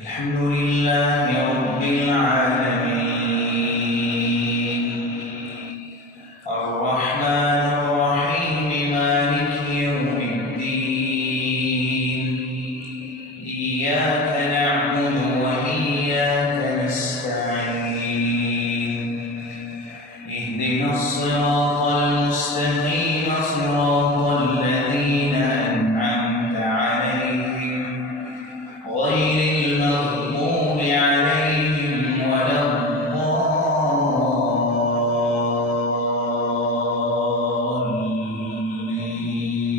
الحمد لله رب العالمين الرحمن الرحيم مالك يوم الدين إياك نعبد وإياك نستعين اهدنا الصراط المستقيم صراط الذين أنعمت عليهم غير المغضوب عليهم ولا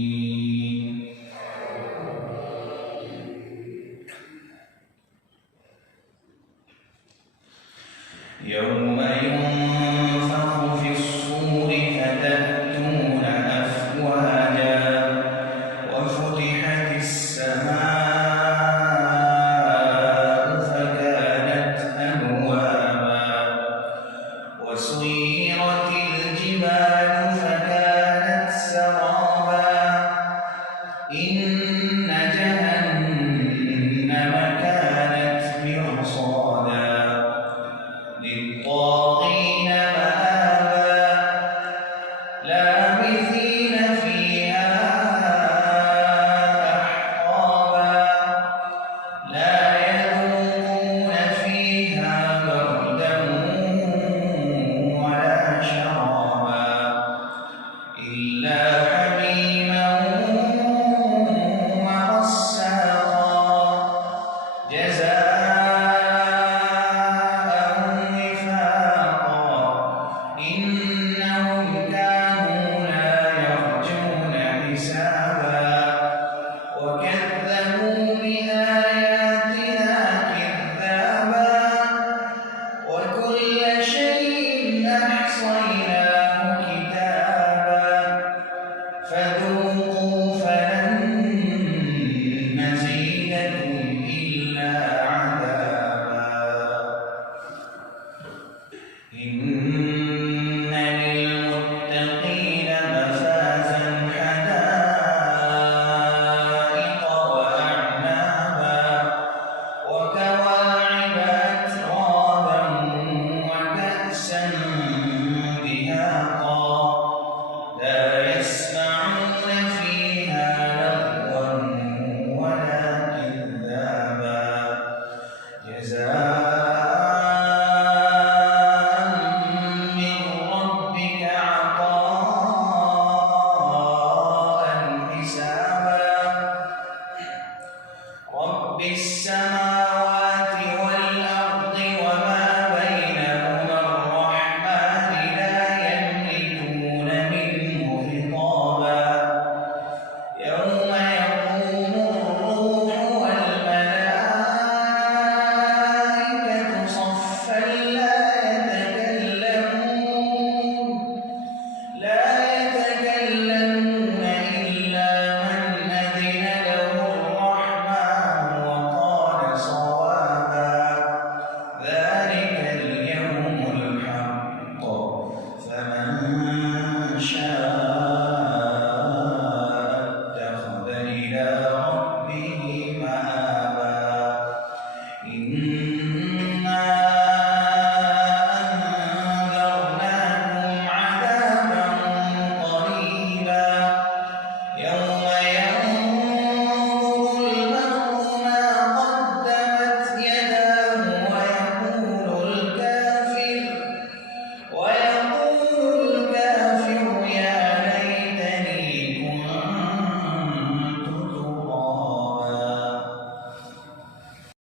الضالين. يوم ينفخ في الصور فتأتون أفواجا وفتحت السماء فكانت أبوابا وسيرت الجبال فكانت سرابا إن جهنم كانت مرصادا للطاغين مآبا لابثين فيها أحقابا لا يذوقون فيها بردا ولا شرابا إلا حميما وغساقا جزاء